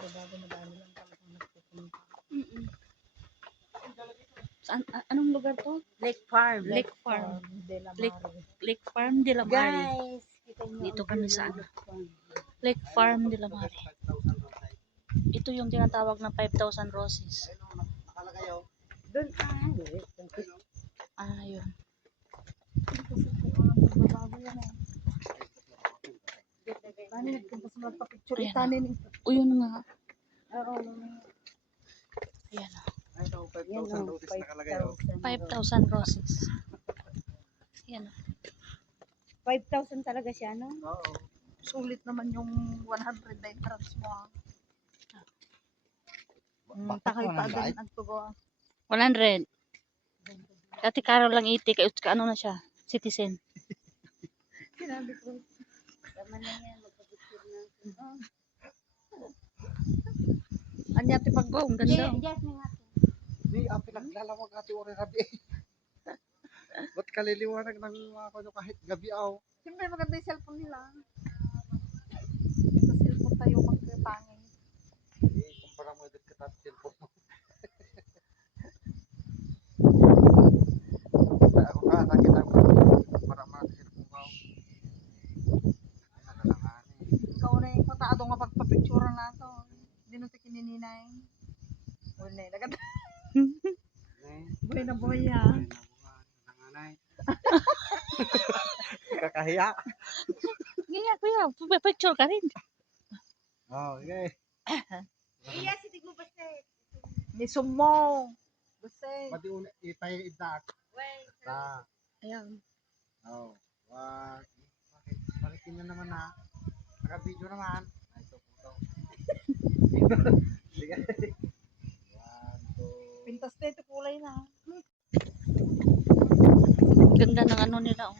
Bago na dami lang talagang nagpupunta. Saan, anong lugar to? Lake Farm. Lake Farm. De La Lake, Mare. Lake Farm de la Mare. Guys, kita niyo Dito ang kami view sa ng ano? Lake Farm. Lake Farm de la Mare. Ito yung tinatawag na 5,000 roses. Doon Yun. Magbabago yan eh. Paano nagpunta sa magpa-picture? Ayan Itanin. O yun nga. Oo. Ayan o. yan o, 5,000. 5,000 roses. Ayan o. 5,000 talaga siya, no? Oo. Sulit naman yung 100 na entrance mo. Takay pa agad ang tugo. 100. Kati Carol lang iti. Ano na siya? Citizen. Sinabi ko. Tama na yan, magpapicture na. Anya ti pag Oh, ang ganda. Yes, nga. Di, pinaglalawag ati ori rabi. Ba't kaliliwanag ng mga kano kahit gabi aw? siyempre maganda yung cellphone nila. Sa cellphone tayo magpapangin. Kumpara mo edit ka cellphone mo. Ako ka, nakita mo. Kumpara mo sa cellphone mo. Ay, nagalangan eh. Ikaw na yung pataado nga pagpapicture na to. Hindi na ito kinininay. Wala na. Naganda. Buhay na buhay ha. Nanganay. Kakahiya. Ganyan kuya. Picture ka rin. Oh, okay. Iya, sitig mo basta eh. Ni sumo. Basta Pati una, ipay idak. Wait. Ta. Ayan. Oh. Wag. Bakit? Balikin nyo naman na. Naka-video naman. Ay, ito po. Sige. 1, 2. pintas na ito kulay na. Ganda ng ano nila. Oh.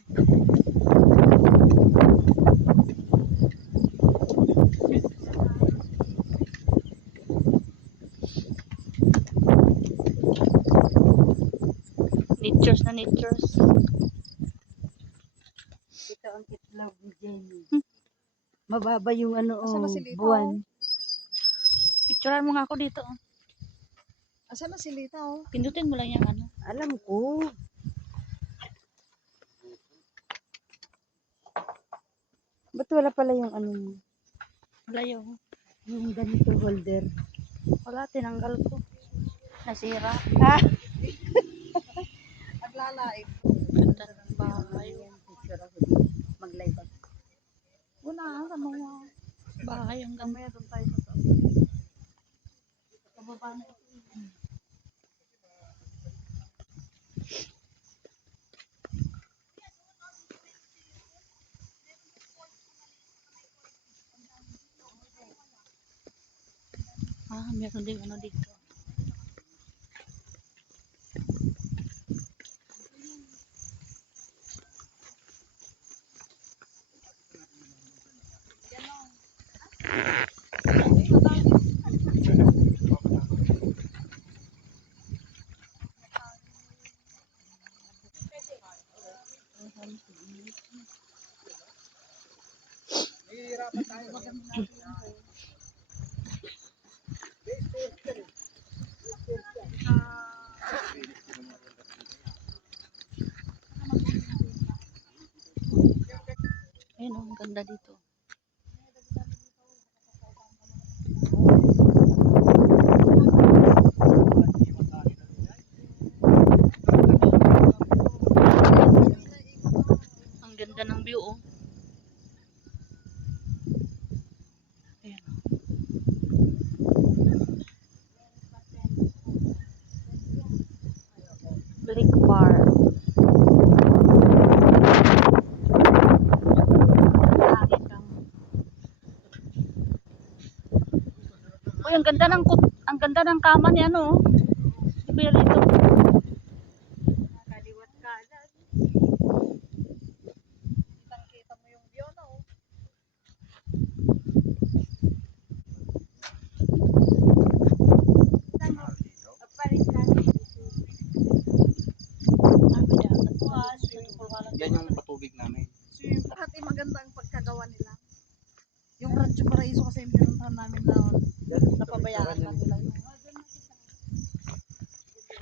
Natures na natures. Ito ang itlog ni Jenny. Mababa yung ano, Asan na si Lito? buwan. Picturean mo nga ako dito. Oh. Asan na si Lita oh? Pindutin mo lang yung ano. Alam ko. Ba't wala pala yung ano, Layo. yung ganito holder? Wala, tinanggal ko. Nasira. Maglalaip. Ganda ng bahay. Picture ako dito. Mag-live ako. Una sa mga. Bahay ang ganda. Mamaya doon tayo sa Pababa na. Meron din ano dito. Hihirapan tayo. Ayun, ang ganda dito. Ang ganda ng view, oh. Ayan. Lake Park. Uy, ang ganda ng kama ni ano, oh. Si Kuya Lito. Kaliwat kanan. Kita mo yung view no? Papalit natin. Yan yung patubig namin. So yung lahat ay maganda ang pagkagawa nila. Yung Rancho Paraiso kasi yung pinuntahan namin na pabayaan na nila yun.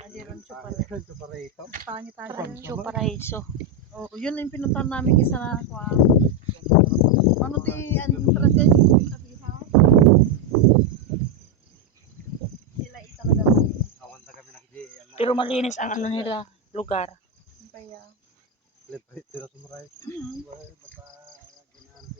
Hindi ron siya pala. Ito para ito. Pangit tayo. Rancho Paraiso. Oo, yun yung pinuntahan namin isa na kwa. Ano di ang franchise ko sabi ha? Sila talaga. Awan na kami nakikita. Pero malinis ang ano nila, lugar. Kaya Libre dito sumuray. Basta ginahan ko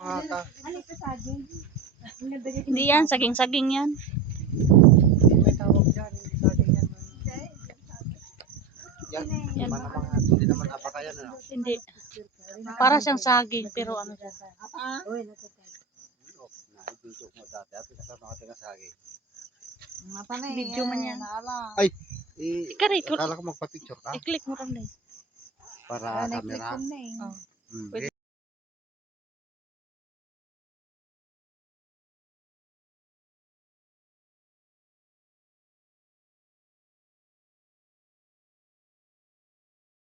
mga ka. Ano sa saging? Hindi yan, saging-saging yan. May tawag dyan. Hindi saging yan. Yan. Yan. Hindi naman apakayan. Ano? Hindi. Para siyang saging, pero ano siya. Uy, nasasaging. Naibidyo mo dati. At kasama ka saging. Mapanay. Video man yan. Naala. Ay. Ikari, Akala ko magpa-picture ka i-click mo rin din. para Naiklik camera. ko na eh. Oh. Hmm. Pwede